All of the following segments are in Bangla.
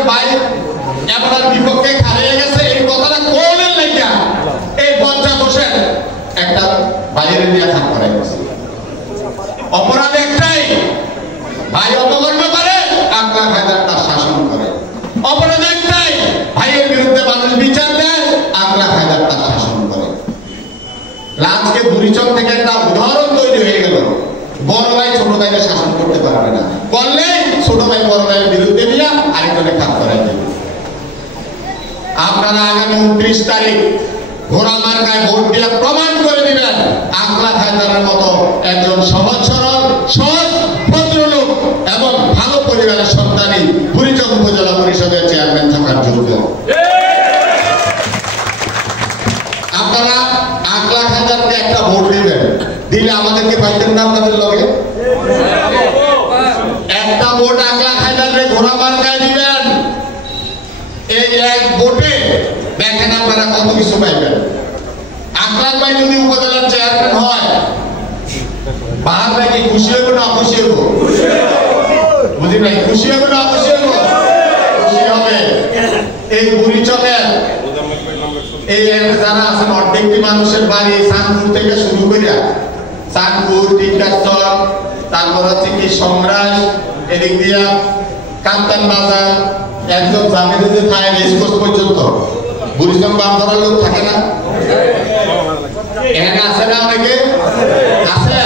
আপনার ভাই আপনার বিপক্ষে হারিয়ে গেছে এই কথাটা কোনের লেখা এই বজ্জা বসে একটা ভাইয়ের নিয়ে থাক করে অপরাধ একটাই, ভাই অপকর্ম করে আপনার হায়দার তার শাসন করে। অপরাধ একটাই, ভাইয়ের বিরুদ্ধে মানুষ বিচার দেয় আপনার হায়দার তার শাসন করে। আজকে বুড়িচং থেকে একটা উদাহরণ তৈরি হয়ে গেল, বড় ভাই ছোট ভাইকে শাসন করতে পারবে না, করলে ছোট ভাই বড় ভাইয়ের বিরুদ্ধে নিয়ে আরেকজনে কাজ করাই দেবে। আপনারা আগামী 29 তারিখ ঘোড়া মার্কায় ভোট দিয়ে প্রমাণ করে দিবেন আকলাক হায়দারের মতো একজন সহজ সরল সৎ ভদ্রলোক এবং ভালো পরিবারের সন্তানই বুড়িচং উপজেলা পরিষদের চেয়ারম্যান থাকার যোগ্য। আপনারা আকলাক হায়দারকে একটা ভোট দিবেন, দিলে আমাদেরকে পাইতেন না আপনাদের লগে? একটা ভোট আকলাক হায়দারকে ঘোড়া মার্কায় দিবেন, এই এক ভোটে দেখেন আপনারা কত কিছু পাইবেন। আকলাক ভাই যদি উপজেলার চেয়ারম্যান হয়, বাহার ভাই কি খুশি হইব না অখুশি হইব? বুঝি নাই, খুশি হবে না অখুশি হইব? খুশি হবে। এই বুড়িচংয়ের এই যারা আছেন অর্ধেকটি মানুষের বাড়ি চাঁদপুর থেকে শুরু করিয়া চাঁদপুর, টিকাচর, তারপর হচ্ছে কি সমরাজ, এদিক দিয়া কাপ্তান বাজার, একদম জামিনে যে থায় রেসকোর্স পর্যন্ত বুড়িচং বাম ধরার লোক থাকে না? এখানে আছে না অনেকে? আছে।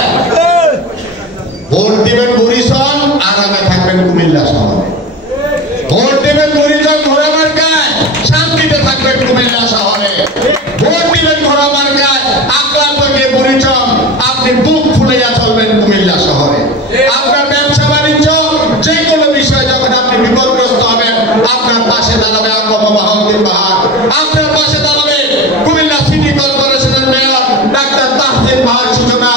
ভোট দিবেন বুড়িচং, আরামে থাকবেন কুমিল্লা শহরে। ভোট দিবেন বুড়িচং ঘোড়া মার্কায়, শান্তিতে থাকবেন কুমিল্লা শহরে। ভোট দিবেন ঘোড়া মার্কায়, আকলাক থেকে বুড়িচং আপনি বুক ফুলাইয়া চলবেন কুমিল্লা শহরে। আপনার ব্যবসা বাণিজ্য যে কোনো বিষয় যখন আপনি বিপদগ্রস্ত হবেন, আপনার পাশে দাঁড়াবে আল্লামা মাহমুদুল বাহার, আপনার পাশে দাঁড়াবে কুমিল্লা সিটি কর্পোরেশনের মেয়র ডাক্তার তাহসিন বাহার সূচনা,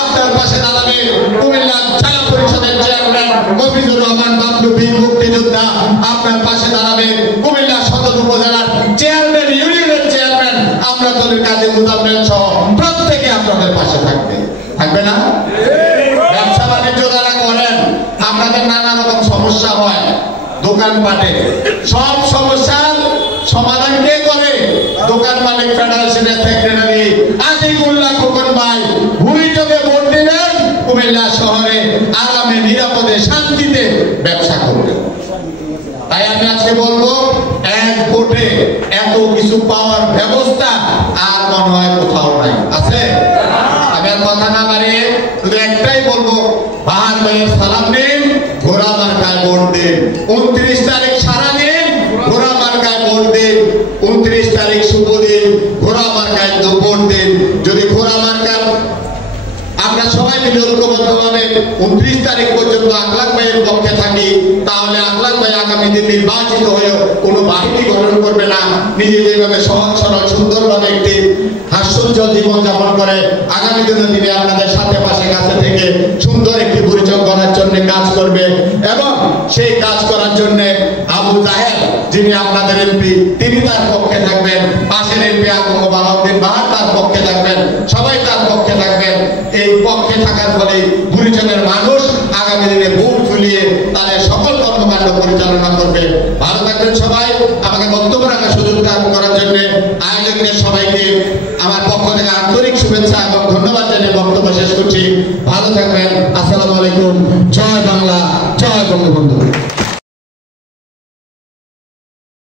আপনার পাশে দাঁড়াবে কুমিল্লা জেলা পরিষদের চেয়ারম্যান মফিজুর রহমান বাবলু বীর মুক্তিযোদ্ধা, আপনার পাশে দাঁড়াবে কুমিল্লা সদর উপজেলার চেয়ারম্যান, ইউনিয়নের চেয়ারম্যান আমরা দলের কাজী মুজাম্মেল সহ প্রত্যেকে আপনাদের পাশে থাকবে, থাকবে না? ব্যবসা বাণিজ্য যারা করেন, আপনাদের নানা রকম সমস্যা হয় দোকানপাটে, সব সমস্যার সমাধান কে করে? দোকান মালিক ফেডারেশনের সেক্রেটারি আতিকুল্লাহ খোকন ভাই। বুড়িচংয়ে ভোট দিবেন, কুমিল্লা শহরে আরামে নিরাপদে শান্তিতে ব্যবসা করবেন। তাই আমি আজকে বলবো, এক ভোটে এত কিছু পাওয়ার ব্যবস্থা আর মনে হয় কোথাও নাই। আছে? আমি আর কথা না বাড়িয়ে শুধু একটাই বলবো, বাহার ভাইয়ের সালাম নিন, ঘোড়া মার্কায় ভোট দিন। 29 তারিখ সারাদিন ঘোড়া মার্কায় ভোট দিন, 29 তারিখ শুভ দিন, ঘোড়া মার্কায় ভোট দিন। যদি ঘোড়া মার্কার আমরা সবাই মিলে ঐক্যবদ্ধভাবে 29 তারিখ পর্যন্ত আকলাক ভাইয়ের পক্ষে থাকি, তাহলে আকলাক ভাই আগামী দিন নির্বাচিত হয়েও কোনো বাহিনী গঠন করবে না, নিজে যেভাবে সহজ সরল সুন্দরভাবে একটি হাস্যোজ্জ্বল জীবনযাপন করে আগামী দিনে তিনি আপনাদের সাথে পাশে কাছে থেকে সুন্দর একটি বুড়িচং করার জন্য কাজ করবে। এবং সেই কাজ করার জন্য আবু জাহেল যিনি আপনাদের এমপি, তিনি তার পক্ষে থাকবেন, পাশের এমপি আল্লামা মাহমুদুল বাহার তার পক্ষে থাকবেন, সবাই তার পক্ষে থাকবেন। এই পক্ষে থাকার ফলে বুড়িচংয়ের মানুষ আগামী দিনে বুক ফুলিয়ে তাদের সকল কর্মকাণ্ড পরিচালনা